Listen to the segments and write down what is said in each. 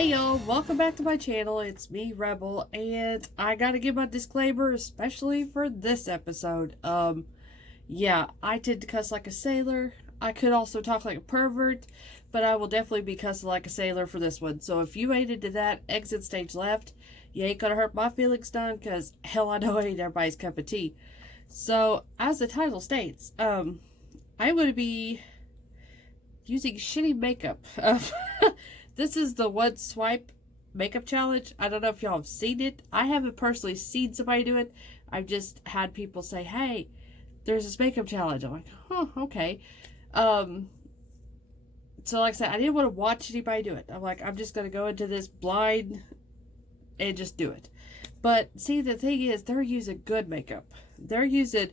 Hey y'all, welcome back to my channel. It's me, Rebel, and I gotta give my disclaimer, especially for this episode. Yeah, I tend to cuss like a sailor. I could also talk like a pervert, but I will definitely be cussing like a sailor for this one. So if you ain't into that, exit stage left. You ain't gonna hurt my feelings none, because hell, I know it ain't everybody's cup of tea. So, as the title states, I'm gonna be using shitty makeup. This is the one swipe makeup challenge. I don't know if y'all have seen it. I haven't personally seen somebody do it. I've just had people say, hey, there's this makeup challenge. I'm like, oh, okay. So like I said, I didn't want to watch anybody do it. I'm like, I'm just going to go into this blind and just do it. But see, the thing is, they're using good makeup. They're using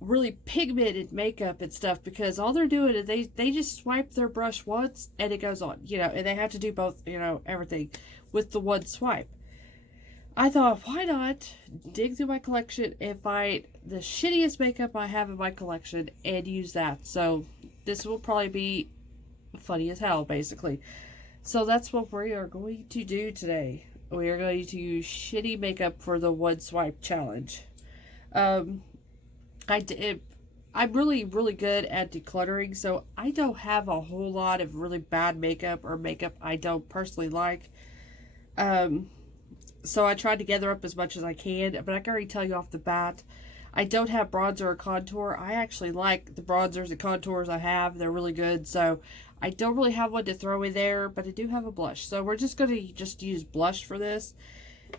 really pigmented makeup and stuff, because all they're doing is they just swipe their brush once and it goes on, and they have to do both, everything with the one swipe. I thought, why not dig through my collection and find the shittiest makeup I have in my collection and use that. So this will probably be funny as hell, basically. So that's what we are going to do today. We are going to use shitty makeup for the one swipe challenge. I'm really good at decluttering, so I don't have a whole lot of really bad makeup or makeup I don't personally like. So I tried to gather up as much as I can, but I can already tell you off the bat, I don't have bronzer or contour. I actually like the bronzers and contours I have. They're really good, so I don't really have one to throw in there, but I do have a blush. So we're just going to use blush for this,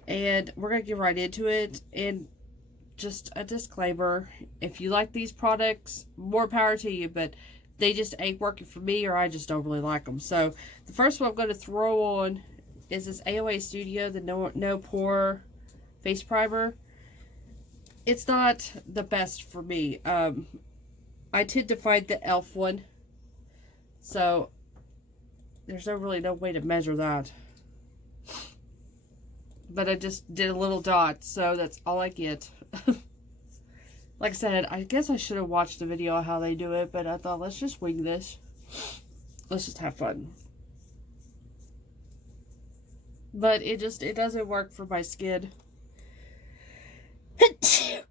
and we're going to get right into it. And just a disclaimer, if you like these products, more power to you, but they just ain't working for me, or I just don't really like them. So the first one I'm going to throw on is this AOA Studio, the no pore face primer. It's not the best for me. I tend to find the e.l.f. one, so there's really no way to measure that. But I just did a little dot, so that's all I get. Like I said, I guess I should have watched the video on how they do it, but I thought, let's just wing this. Let's just have fun. But it doesn't work for my skin. I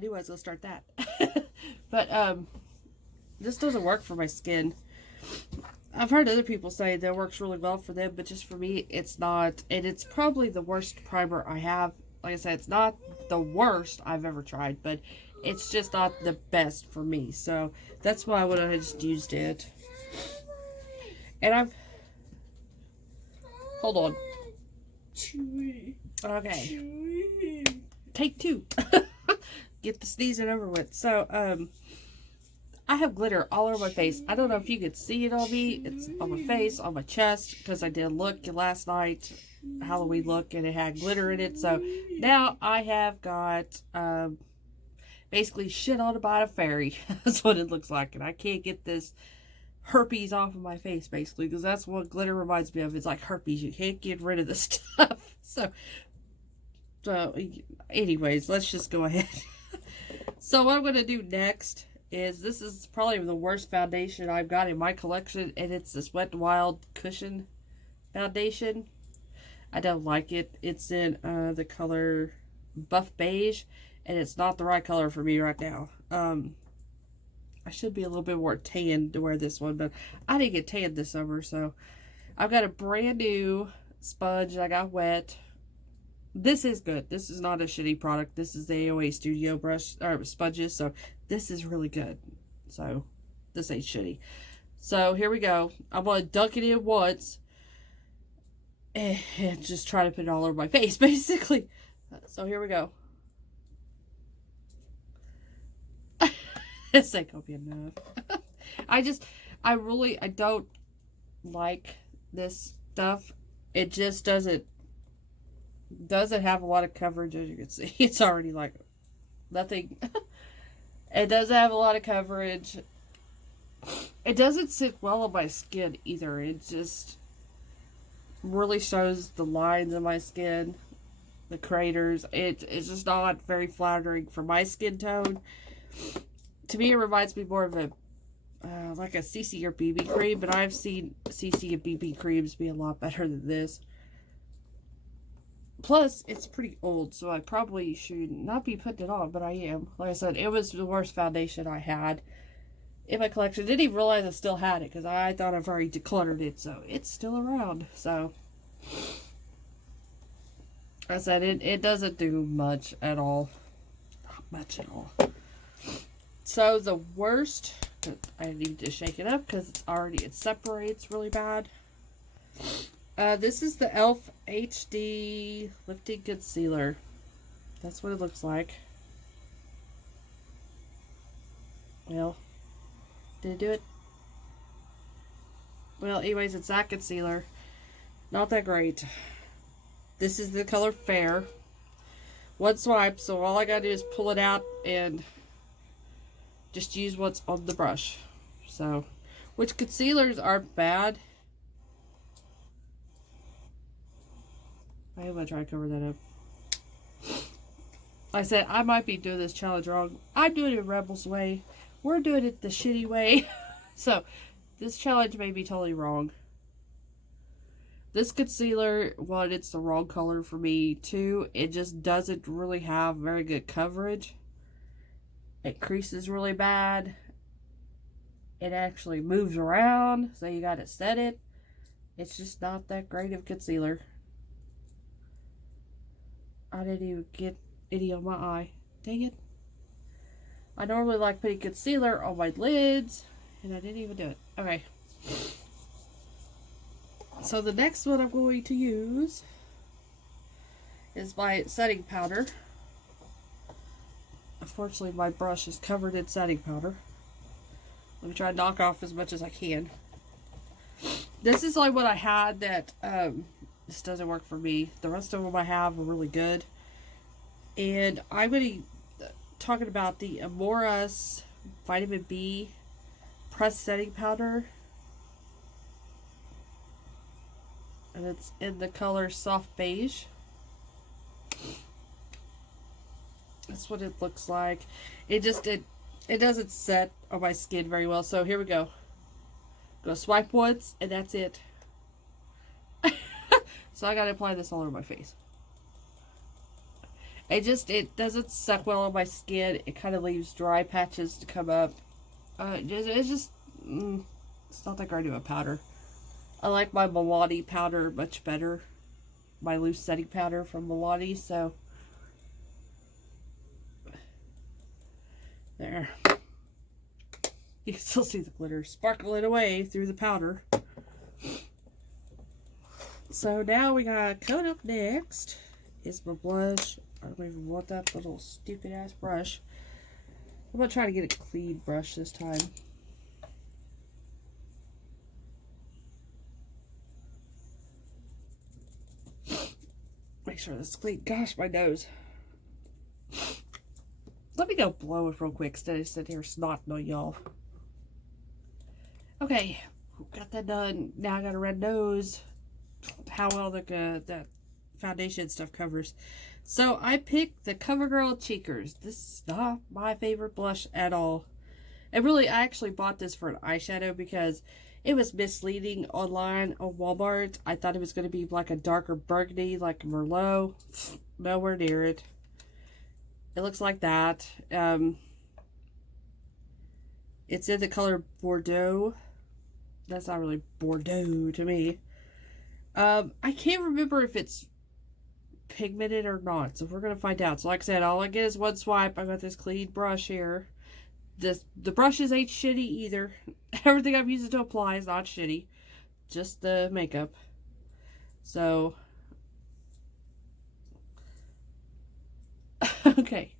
knew I was going to start that. But, this doesn't work for my skin. I've heard other people say that works really well for them, but just for me, it's not. And it's probably the worst primer I have. Like I said, it's not the worst I've ever tried, but it's just not the best for me. So that's why I would have just used it. And I've... Hold on. Okay. Take two. Get the sneezing over with. So, I have glitter all over my face. I don't know if you could see it on me. It's on my face, on my chest, because I did a look last night, Halloween look, and it had glitter in it. So now I have got basically shit on about a fairy. That's what it looks like, and I can't get this herpes off of my face, basically, because that's what glitter reminds me of. It's like herpes. You can't get rid of the stuff. So anyways, let's just go ahead. So what I'm going to do next is, this is probably the worst foundation I've got in my collection, and it's this Wet n Wild Cushion foundation. I don't like it. It's in the color Buff Beige, and it's not the right color for me right now. I should be a little bit more tan to wear this one, but I didn't get tan this summer, so I've got a brand new sponge I got wet. This is good. This is not a shitty product. This is the AOA Studio brush or sponges, so this is really good. So this ain't shitty. So here we go. I'm gonna dunk it in once and just try to put it all over my face, basically. So here we go. This ain't gonna be enough. I don't like this stuff. It just doesn't have a lot of coverage, as you can see. It's already like nothing. It doesn't have a lot of coverage. It doesn't sit well on my skin either. It just really shows the lines of my skin, the craters. It's just not very flattering for my skin tone. To me, it reminds me more of a like a CC or BB cream, but I've seen CC and BB creams be a lot better than this. Plus, it's pretty old, so I probably should not be putting it on, but I am. Like I said, it was the worst foundation I had in my collection. Didn't even realize I still had it, because I thought I've already decluttered it, so it's still around. So, like I said, it doesn't do much at all. Not much at all. So, the worst, I need to shake it up, because it separates really bad. This is the e.l.f. HD Lifting Concealer. That's what it looks like. Well, did it do it? Well, anyways, it's that concealer. Not that great. This is the color Fair. One swipe, so all I gotta do is pull it out and just use what's on the brush. So, which concealers aren't bad. I'm going to try to cover that up. Like I said, I might be doing this challenge wrong. I'm doing it Rebel's way. We're doing it the shitty way. So, this challenge may be totally wrong. This concealer, one, it's the wrong color for me. Two, it just doesn't really have very good coverage. It creases really bad. It actually moves around, so you got to set it. It's just not that great of concealer. I didn't even get any on my eye. Dang it. I normally like putting concealer on my lids, and I didn't even do it. Okay. So the next one I'm going to use is my setting powder. Unfortunately, my brush is covered in setting powder. Let me try to knock off as much as I can. This is like what I had that, this doesn't work for me. The rest of them I have are really good. And I'm going to be talking about the Amore's Vitamin B Pressed Setting Powder. And it's in the color Soft Beige. That's what it looks like. It doesn't set on my skin very well. So here we go. Go swipe once, and that's it. So I gotta apply this all over my face. It doesn't set well on my skin. It kind of leaves dry patches to come up. It's not that great of a powder. I like my Milani powder much better. My loose setting powder from Milani, so. There. You can still see the glitter sparkling away through the powder. So now we got coming up next is my blush. I don't even want that little stupid ass brush. I'm gonna try to get a clean brush this time. Make sure this is clean. Gosh, my nose. Let me go blow it real quick instead of sitting here snotting on y'all. Okay, got that done. Now I got a red nose. How well that foundation stuff covers. So I picked the CoverGirl Cheekers. This is not my favorite blush at all. And really, I actually bought this for an eyeshadow because it was misleading online on Walmart. I thought it was going to be like a darker burgundy, like Merlot. Nowhere near it. It looks like that. It's in the color Bordeaux. That's not really Bordeaux to me. I can't remember if it's pigmented or not, so we're gonna find out. So like I said, all I get is one swipe. I got this clean brush here. The brushes ain't shitty either. Everything I'm using to apply is not shitty, just the makeup. So okay.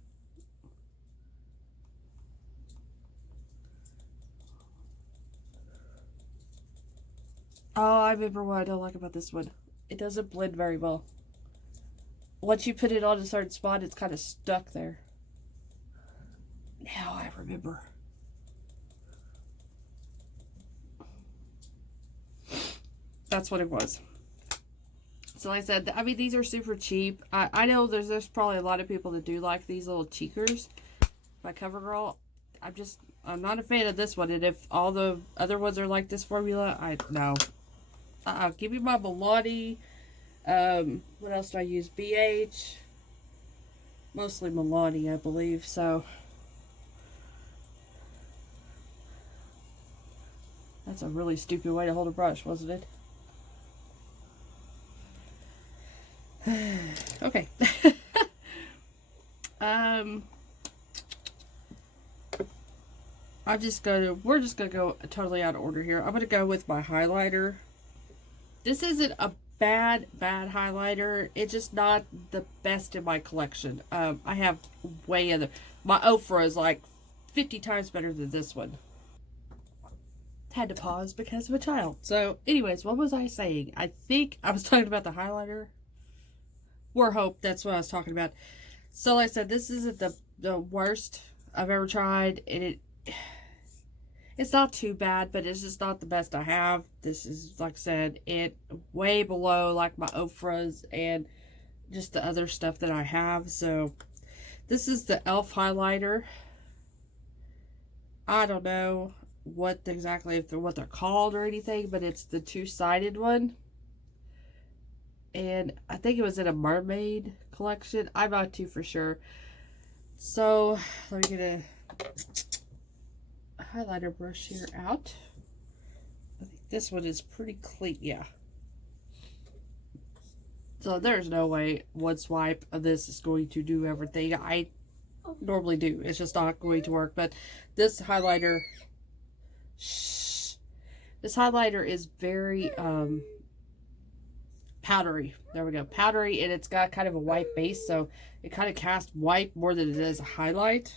Oh, I remember what I don't like about this one. It doesn't blend very well. Once you put it on a certain spot, it's kind of stuck there. Now I remember. That's what it was. So like I said, I mean, these are super cheap. I know there's probably a lot of people that do like these little cheekers by CoverGirl. I'm not a fan of this one. And if all the other ones are like this formula, no. Give me my Milani. What else do I use? BH. Mostly Milani, I believe. So that's a really stupid way to hold a brush, wasn't it? Okay. We're just gonna go totally out of order here. I'm gonna go with my highlighter. This isn't a bad highlighter. It's just not the best in my collection. I have way other. My Ofra is like 50 times better than this one. Had to pause because of a child. So, anyways, what was I saying? I think I was talking about the highlighter. Warhope, that's what I was talking about. So, like I said, this isn't the worst I've ever tried, and it's not too bad, but it's just not the best I have. This is, like I said, it way below like my Ofras and just the other stuff that I have. So this is the e.l.f. highlighter. I don't know what they're called or anything, but it's the two-sided one. And I think it was in a mermaid collection. I'm not too for sure. So let me get a highlighter brush here out. I think this one is pretty clean. Yeah. So there's no way one swipe of this is going to do everything I normally do. It's just not going to work. But this highlighter is very powdery. There we go. Powdery, and it's got kind of a white base, so it kind of casts white more than it does a highlight.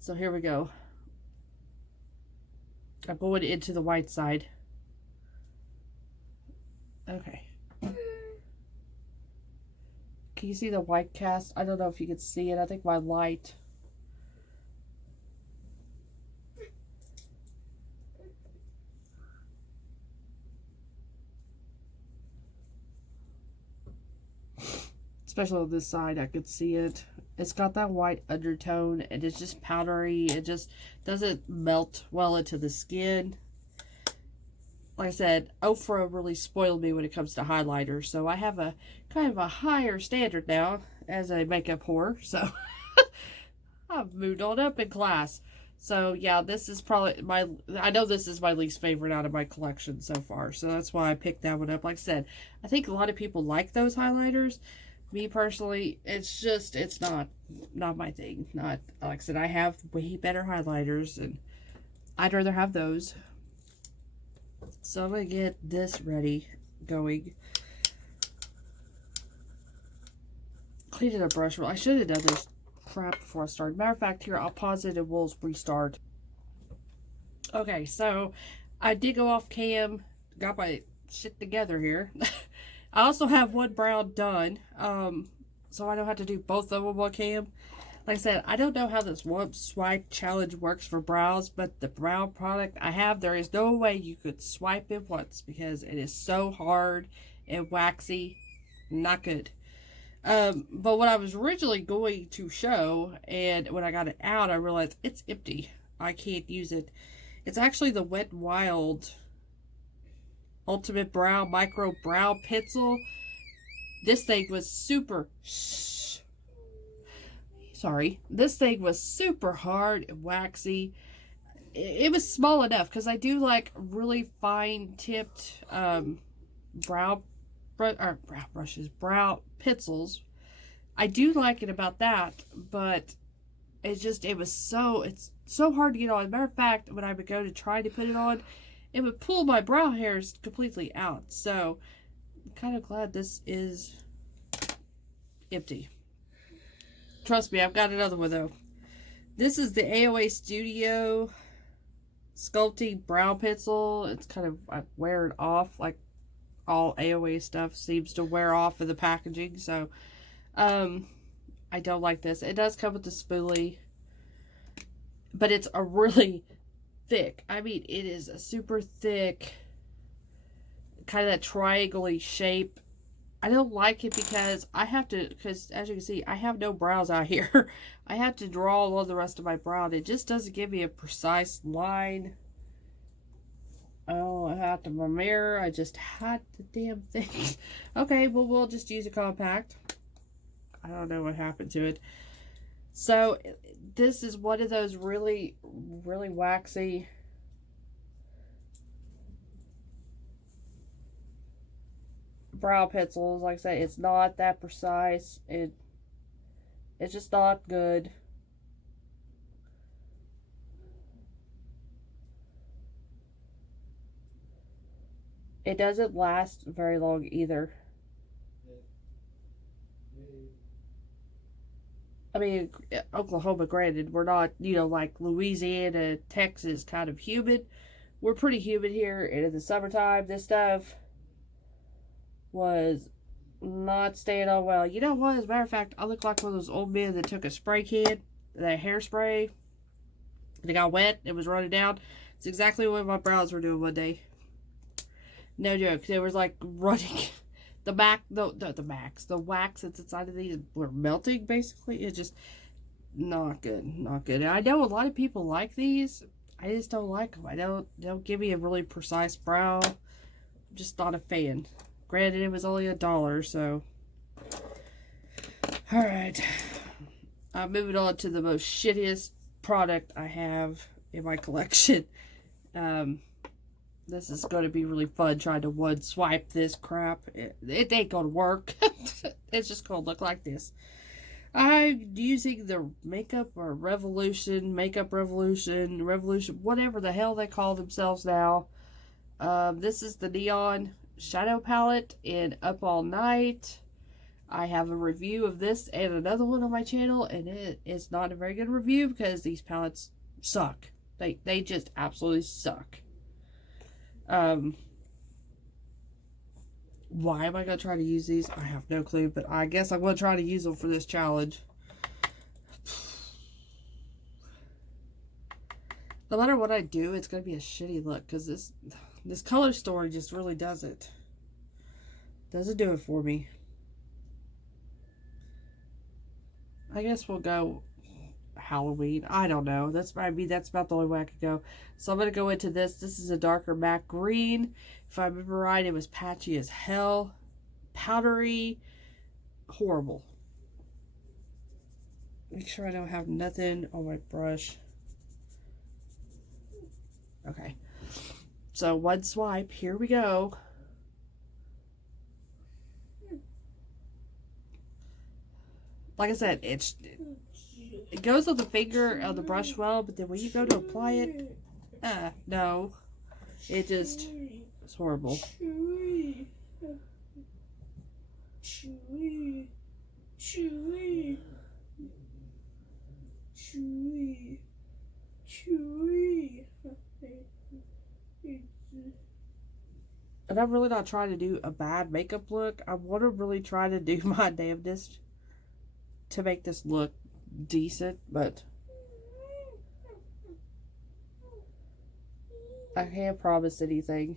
So here we go. I'm going into the white side. Okay. Can you see the white cast? I don't know if you can see it. I think my light. Especially on this side, I could see it. It's got that white undertone, and it's just powdery. It just doesn't melt well into the skin. Like I said, Ofra really spoiled me when it comes to highlighters, so I have a kind of a higher standard now as a makeup whore. So I've moved on up in class. So yeah, this is probably I know this is my least favorite out of my collection so far. So that's why I picked that one up. Like I said, I think a lot of people like those highlighters. Me personally, it's not my thing. Not, like I said, I have way better highlighters, and I'd rather have those. So I'm going to get this going. Cleaning a brush. Well, I should have done this crap before I started. Matter of fact, here, I'll pause it and we'll restart. Okay, so I did go off cam. Got my shit together here. I also have one brow done, so I don't have to do both of them on cam. Like I said, I don't know how this one swipe challenge works for brows, but the brow product I have, there is no way you could swipe it once because it is so hard and waxy. Not good. But what I was originally going to show, and when I got it out, I realized it's empty. I can't use it. It's actually the Wet n Wild Ultimate Brow Micro Brow Pencil. This thing was this thing was super hard and waxy. It was small enough because I do like really fine tipped brow pencils. I do like it about that, but it's so hard to get on. As a matter of fact, when I would go to try to put it on, it would pull my brow hairs completely out. So I'm kind of glad this is empty. Trust me, I've got another one though. This is the AOA Studio Sculpting Brow Pencil. It's kind of, I wear it off, like all AOA stuff seems to wear off of the packaging. So I don't like this. It does come with the spoolie, but it's a really thick. I mean, it is a super thick, kind of that triangle-y shape. I don't like it because I have to, because as you can see, I have no brows out here. I have to draw all the rest of my brow, and it just doesn't give me a precise line. Oh, I have to my mirror. I just had the damn thing. Okay, well, we'll just use a compact. I don't know what happened to it. So, this is one of those really, really waxy brow pencils. Like I said, it's not that precise. It's just not good. It doesn't last very long either. I mean, Oklahoma, granted, we're not, like Louisiana, Texas kind of humid. We're pretty humid here, and in the summertime, this stuff was not staying on well. You know what? As a matter of fact, I look like one of those old men that took a spray can, that hairspray, and it got wet, it was running down. It's exactly what my brows were doing one day. No joke. It was like running. The wax that's inside of these were melting, basically. It's just not good. Not good. And I know a lot of people like these. I just don't like them. Don't give me a really precise brow. I'm just not a fan. Granted, it was only $1, so. Alright. I'm moving on to the most shittiest product I have in my collection. This is going to be really fun trying to one swipe this crap. It ain't going to work. It's just going to look like this. I'm using the Makeup Revolution, whatever the hell they call themselves now. This is the Neon Shadow Palette in Up All Night. I have a review of this and another one on my channel, and it is not a very good review because these palettes suck. They just absolutely suck. Why am I going to try to use these? I have no clue, but I guess I'm going to try to use them for this challenge. No matter what I do, it's going to be a shitty look, because this color story just really doesn't do it for me. I guess we'll go Halloween. I don't know. That's about the only way I could go. So I'm going to go into this. This is a darker matte green. If I remember right, it was patchy as hell. Powdery. Horrible. Make sure I don't have nothing on my brush. Okay. So one swipe. Here we go. Like I said, it goes on the finger, on the brush well, but then when you go to apply it, no. It just, it's horrible. And I'm really not trying to do a bad makeup look. I want to really try to do my damnedest to make this look decent, but I can't promise anything.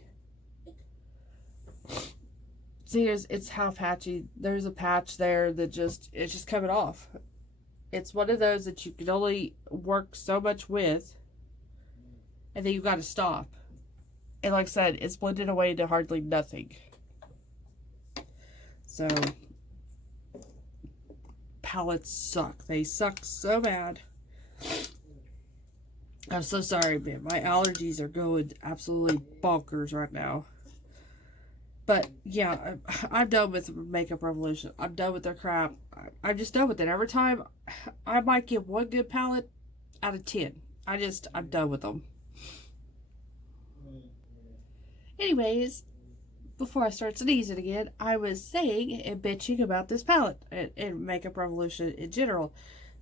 See, it's how patchy. There's a patch there that it's just coming off. It's one of those that you can only work so much with, and then you got to stop. And like I said, it's blended away to hardly nothing. So palettes suck. They suck so bad. I'm so sorry, man. My allergies are going absolutely bonkers right now. But yeah, I'm done with Makeup Revolution. I'm done with their crap. I'm just done with it. Every time I might get one good palette out of 10. I'm done with them. Anyways, before I start sneezing again, I was saying and bitching about this palette and Makeup Revolution in general.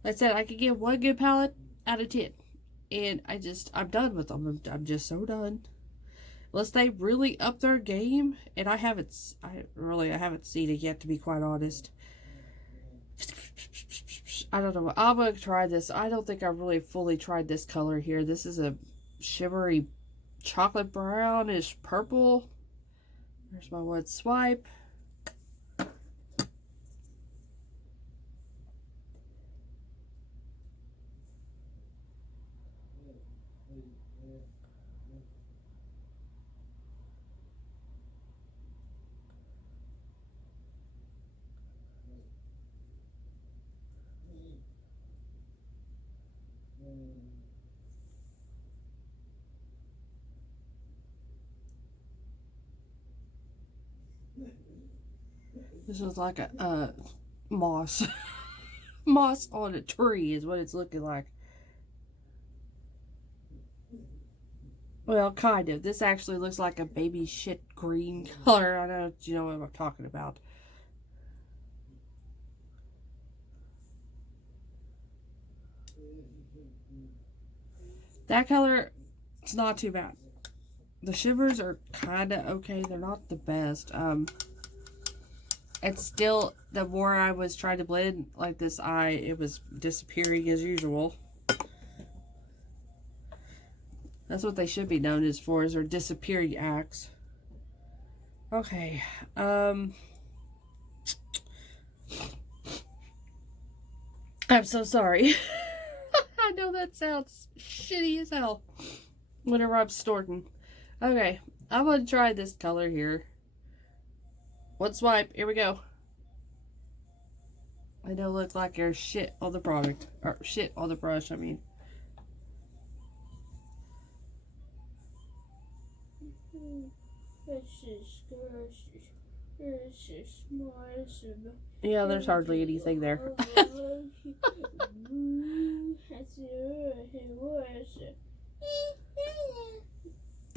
Like I said, I could get one good palette out of 10. And I'm done with them. I'm just so done. Unless they really up their game, and I haven't seen it yet, to be quite honest. I don't know. I'm going to try this. I don't think I've really fully tried this color here. This is a shimmery chocolate brownish purple. There's my one swipe. This is like a moss. Moss on a tree is what it's looking like. Well, kind of. This actually looks like a baby shit green color. I know you know what I'm talking about. That color, it's not too bad. The shimmers are kind of okay. They're not the best. It's still, the more I was trying to blend like this eye, it was disappearing as usual. That's what they should be known as for, is their disappearing acts. Okay. I'm so sorry. I know that sounds shitty as hell whenever I'm snorting. Okay, I'm gonna try this color here. One swipe, here we go. I don't look like there's shit on the product, or shit on the brush, I mean. Yeah, there's hardly anything there.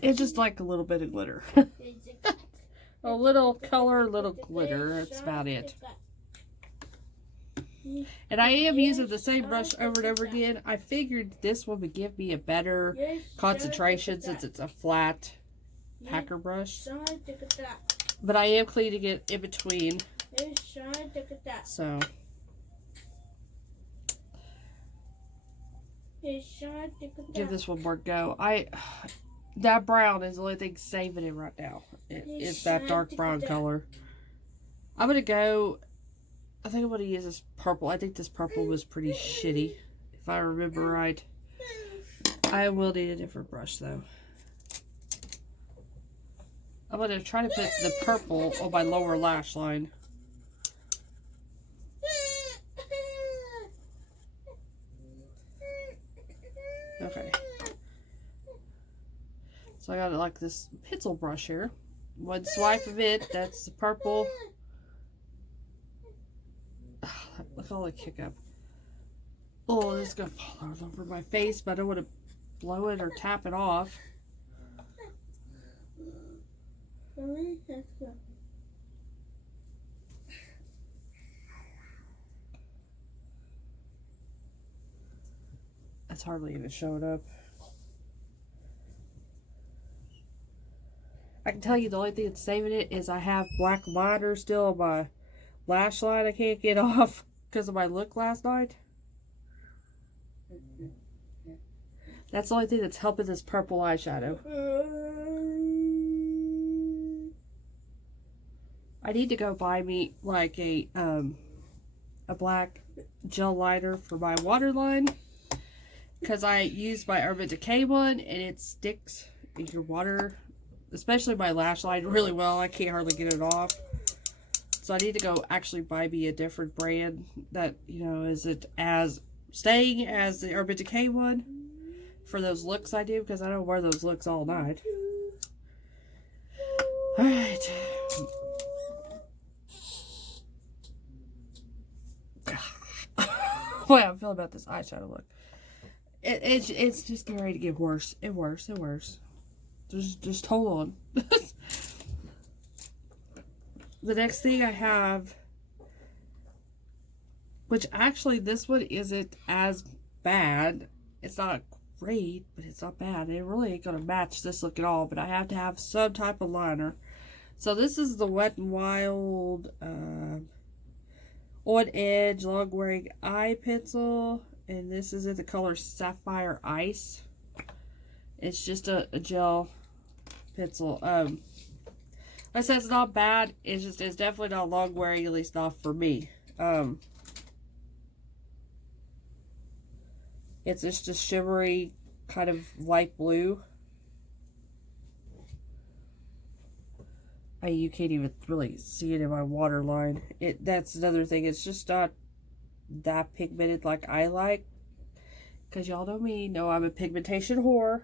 It's just like a little bit of glitter. A little color, a little glitter. That's about it. And I am using the same brush over and over again. I figured this one would give me a better concentration since it's a flat packer brush. But I am cleaning it in between. So. Give this one more go. That brown is the only thing saving it right now. It's that dark brown color. I'm going to go, I think I'm going to use this purple. I think this purple was pretty shitty, if I remember right. I will need a different brush, though. I'm going to try to put the purple on my lower lash line. Okay. So I got like this pencil brush here. One swipe of it, that's the purple. Look at all the kick up. Oh, this is going to fall all over my face, but I don't want to blow it or tap it off. That's hardly even showing up. I can tell you the only thing that's saving it is I have black liner still on my lash line I can't get off because of my look last night. That's the only thing that's helping this purple eyeshadow. I need to go buy me like a black gel liner for my waterline, because I use my Urban Decay one and it sticks in your water, especially my lash line, really well. I can't hardly get it off. So I need to go actually buy me a different brand that, you know, is it as staying as the Urban Decay one for those looks I do, because I don't wear those looks all night. Alright. Boy, I'm feeling about this eyeshadow look. It's just getting ready to get worse and worse and worse. Just hold on. The next thing I have, which actually this one isn't as bad. It's not great, but it's not bad. It really ain't gonna match this look at all, but I have to have some type of liner. So this is the Wet n Wild On Edge Long Wearing Eye Pencil, and this is in the color Sapphire Ice. It's just a gel pencil. I said it's not bad. It's definitely not long wearing, at least not for me. It's just a shimmery kind of light blue. You can't even really see it in my waterline. That's another thing. It's just not that pigmented like I like. Because y'all know me. Know I'm a pigmentation whore.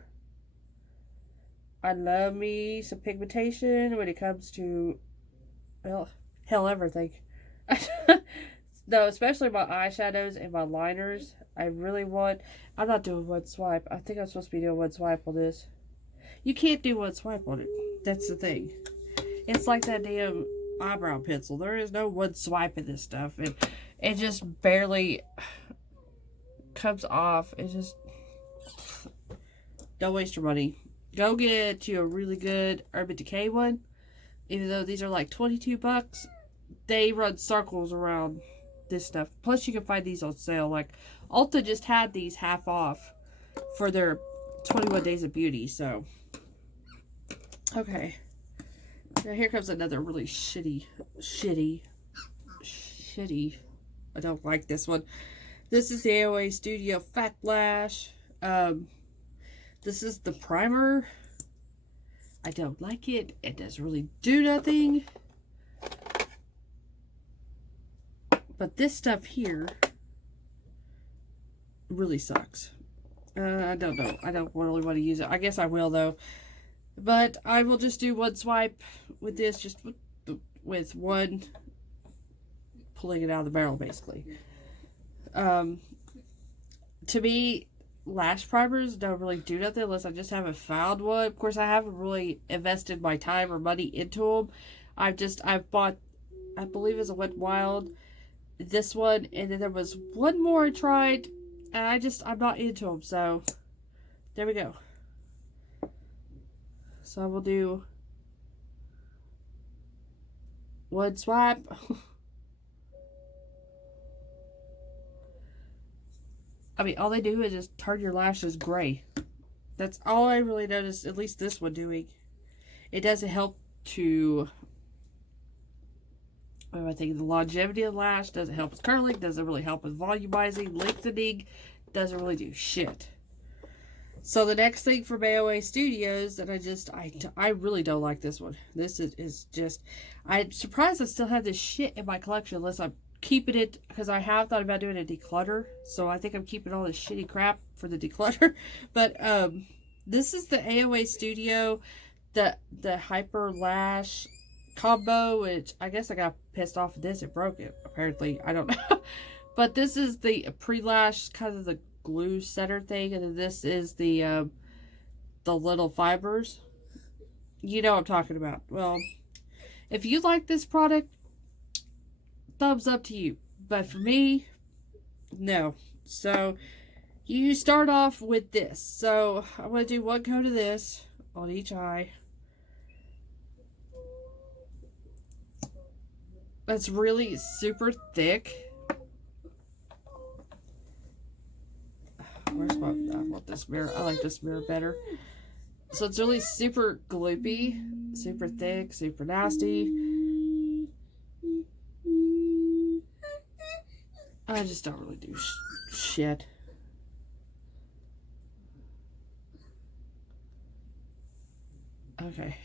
I love me some pigmentation when it comes to, well, Hell, everything. No, especially my eyeshadows and my liners. I really want... I'm not doing one swipe. I think I'm supposed to be doing one swipe on this. You can't do one swipe on it. That's the thing. It's like that damn eyebrow pencil. There is no one swipe in this stuff. It just barely comes off. It just... Don't waste your money. Go get you a really good Urban Decay one. Even though these are like 22 bucks, they run circles around this stuff. Plus, you can find these on sale. Like, Ulta just had these half off for their 21 Days of Beauty. So, okay. Now, here comes another really shitty. I don't like this one. This is the AOA Studio Fat Lash. This is the primer. I don't like it. It doesn't really do nothing. But this stuff here really sucks. I don't know. I don't really want to use it. I guess I will, though. But I will just do one swipe with this. Just with one. Pulling it out of the barrel, basically. To me... Lash primers don't really do nothing unless I just haven't found one. Of course, I haven't really invested my time or money into them. I've bought, I believe it's a Wet n Wild, this one, and then there was one more I tried, and I'm not into them, so there we go. So I will do one swipe. I mean, all they do is just turn your lashes gray. That's all I really noticed, at least this one doing. It doesn't help to... What am I thinking? The longevity of the lash. Doesn't help with curling. Doesn't really help with volumizing, lengthening. Doesn't really do shit. So the next thing from AOA Studios that I really don't like this one. This is just... I'm surprised I still have this shit in my collection unless I'm keeping it, because I have thought about doing a declutter, so I think I'm keeping all this shitty crap for the declutter. But this is the AOA Studio, the Hyper Lash combo, which I guess I got pissed off at this. It broke it, apparently. I don't know. But this is the pre-lash, kind of the glue setter thing, and then this is the little fibers. You know what I'm talking about. Well, if you like this product, thumbs up to you. But for me, no. So, you start off with this. So, I'm going to do one coat of this on each eye. That's really super thick. Where's my... I want this mirror. I like this mirror better. So, it's really super gloopy. Super thick. Super nasty. I just don't really do shit. Okay.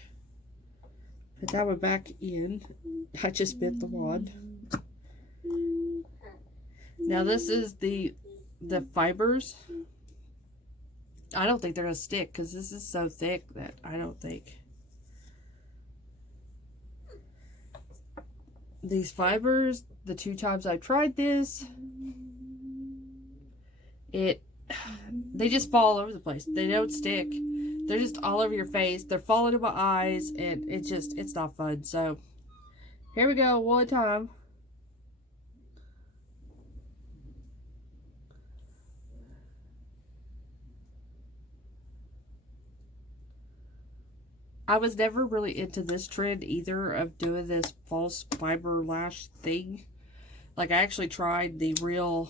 Put that one back in. I just bit the wand. Now this is the fibers. I don't think they're going to stick because this is so thick that I don't think. These fibers, the 2 times I've tried this, they just fall all over the place. They don't stick. They're just all over your face. They're falling in my eyes, and it's not fun. So, here we go, one time. I was never really into this trend either of doing this false fiber lash thing. Like, I actually tried the real,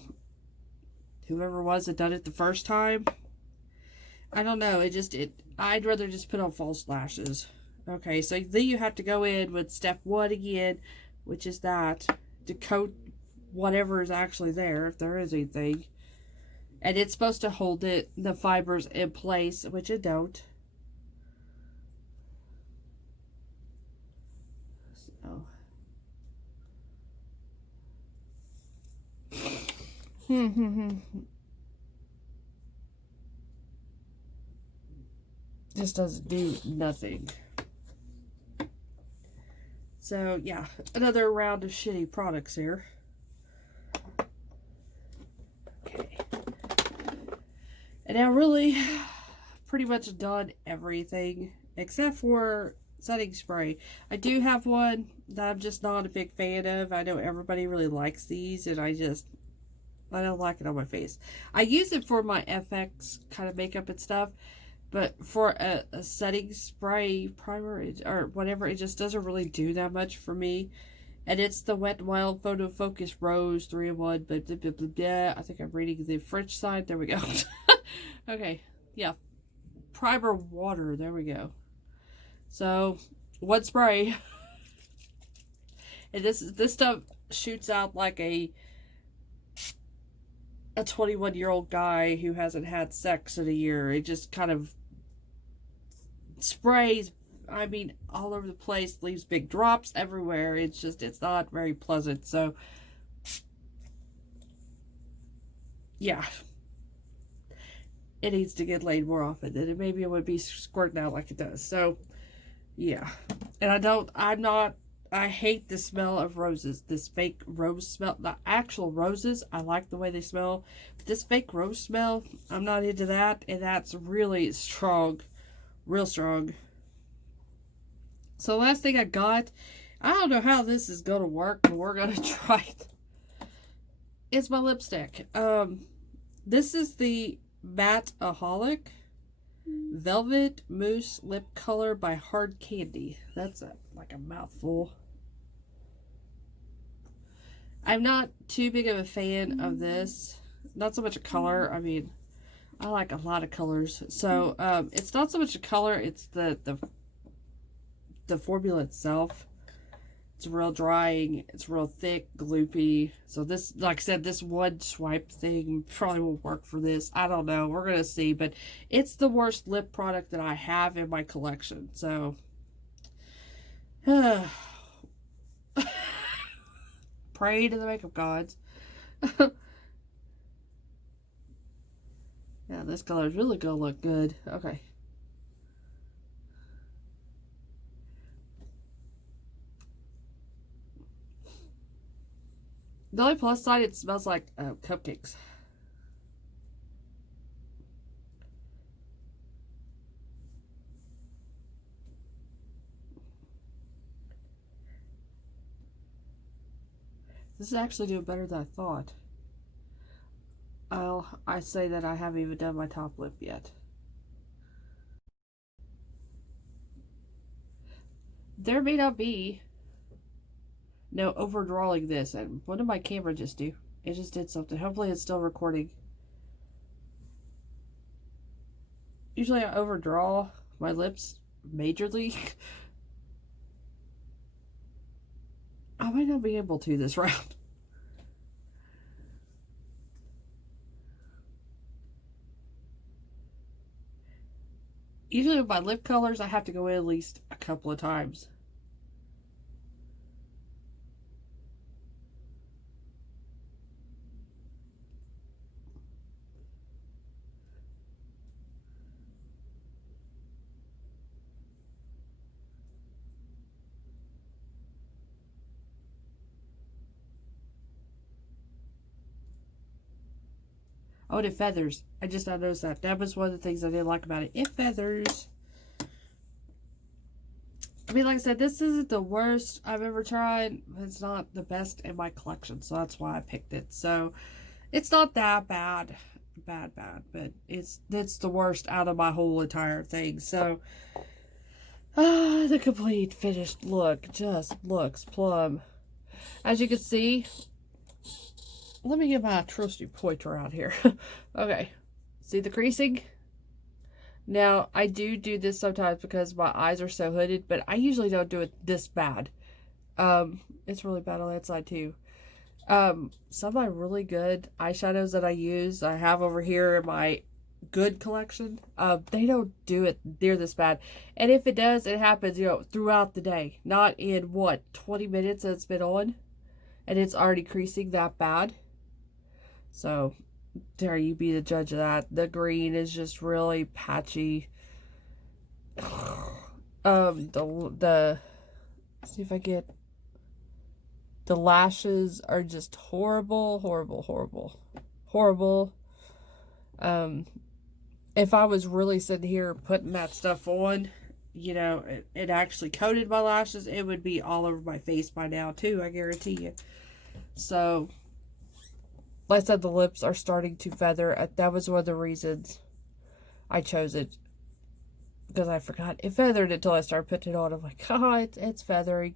whoever it was that done it the first time. I don't know, I'd rather just put on false lashes. Okay, so then you have to go in with step 1 again, which is that, to coat whatever is actually there, if there is anything. And it's supposed to hold the fibers in place, which it don't. Just doesn't do nothing. So, yeah, another round of shitty products here. Okay. And now, really, pretty much done everything except for setting spray. I do have one that I'm just not a big fan of. I know everybody really likes these, and I don't like it on my face. I use it for my FX kind of makeup and stuff. But for a setting spray primer or whatever, it just doesn't really do that much for me. And it's the Wet n Wild Photo Focus Rose 3-in-1. But blah, blah, blah, blah. I think I'm reading the French side. There we go. Okay. Yeah. Primer water. There we go. So, one spray. And this stuff shoots out like a 21-year-old guy who hasn't had sex in a year. It just kind of sprays, I mean, all over the place, leaves big drops everywhere. It's not very pleasant. So, yeah. It needs to get laid more often. And maybe it would be squirting out like it does. So, yeah. And I hate the smell of roses. This fake rose smell. The actual roses, I like the way they smell. But this fake rose smell, I'm not into that. And that's really strong. Real strong. So last thing I got, I don't know how this is going to work, but we're going to try it. It's my lipstick. This is the Matte-aholic Velvet Mousse Lip Color by Hard Candy. That's like a mouthful. I'm not too big of a fan of this. Not so much a color. I mean, I like a lot of colors. So, it's not so much a color. It's the formula itself. It's real drying. It's real thick, gloopy. So this, like I said, this one swipe thing probably won't work for this. I don't know. We're going to see. But it's the worst lip product that I have in my collection. So, pray to the makeup gods. Yeah, this color is really going to look good. Okay. The only plus side, it smells like cupcakes. This is actually doing better than I thought. I say that I haven't even done my top lip yet. There may not be no overdrawing this. And what did my camera just do? It just did something. Hopefully it's still recording. Usually I overdraw my lips majorly. I might not be able to this round. Usually with my lip colors, I have to go in at least a couple of times. Oh, and it feathers. I just now noticed that. That was one of the things I didn't like about it. It feathers. I mean, like I said, this isn't the worst I've ever tried. It's not the best in my collection, so that's why I picked it. So, it's not that bad. Bad, but it's the worst out of my whole entire thing. So, the complete finished look just looks plum. As you can see, let me get my trusty pointer out here. Okay. See the creasing? Now, I do this sometimes because my eyes are so hooded, but I usually don't do it this bad. It's really bad on that side too. Some of my really good eyeshadows that I have over here in my good collection, they don't do it near this bad. And if it does, it happens, throughout the day. Not in, 20 minutes that it's been on, and it's already creasing that bad. So, there you be the judge of that. The green is just really patchy. The See if I get... The lashes are just horrible, horrible, horrible, horrible. If I was really sitting here putting that stuff on, you know, it actually coated my lashes, it would be all over my face by now too, I guarantee you. So, like I said, the lips are starting to feather. That was one of the reasons I chose it. Because I forgot it feathered until I started putting it on. I'm like, oh, it's feathering.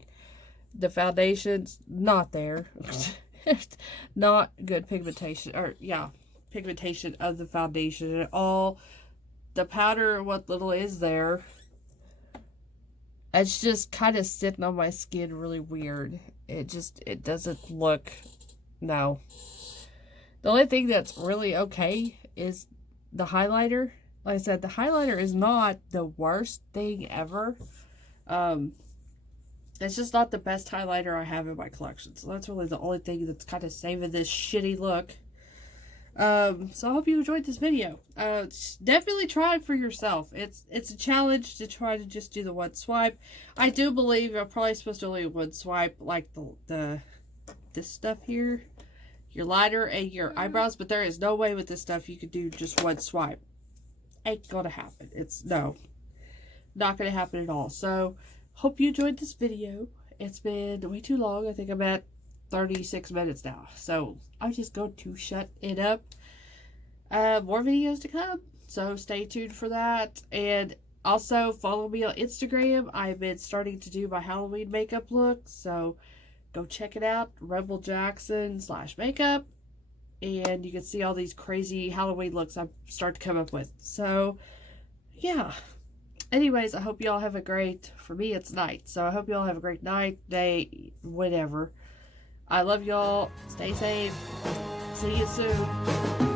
The foundation's not there. Not good pigmentation. Or, yeah, pigmentation of the foundation at all. The powder, what little is there, it's just kind of sitting on my skin really weird. It doesn't look, no. The only thing that's really okay is the highlighter. Like I said, the highlighter is not the worst thing ever. It's just not the best highlighter I have in my collection. So that's really the only thing that's kind of saving this shitty look. So I hope you enjoyed this video. Definitely try it for yourself. It's a challenge to try to just do the one swipe. I do believe I'm probably supposed to only one swipe, like this stuff here, your liner and your eyebrows, but there is no way with this stuff you could do just one swipe. Ain't gonna happen. No, not gonna happen at all. So hope you enjoyed this video. It's been way too long. I think I'm at 36 minutes now. So I'm just going to shut it up. More videos to come. So stay tuned for that. And also follow me on Instagram. I've been starting to do my Halloween makeup look. So go check it out. Rebel Jackson /makeup. And you can see all these crazy Halloween looks I start to come up with. So yeah. Anyways, I hope y'all have a great, for me it's night, so I hope y'all have a great night, day, whatever. I love y'all. Stay safe. See you soon.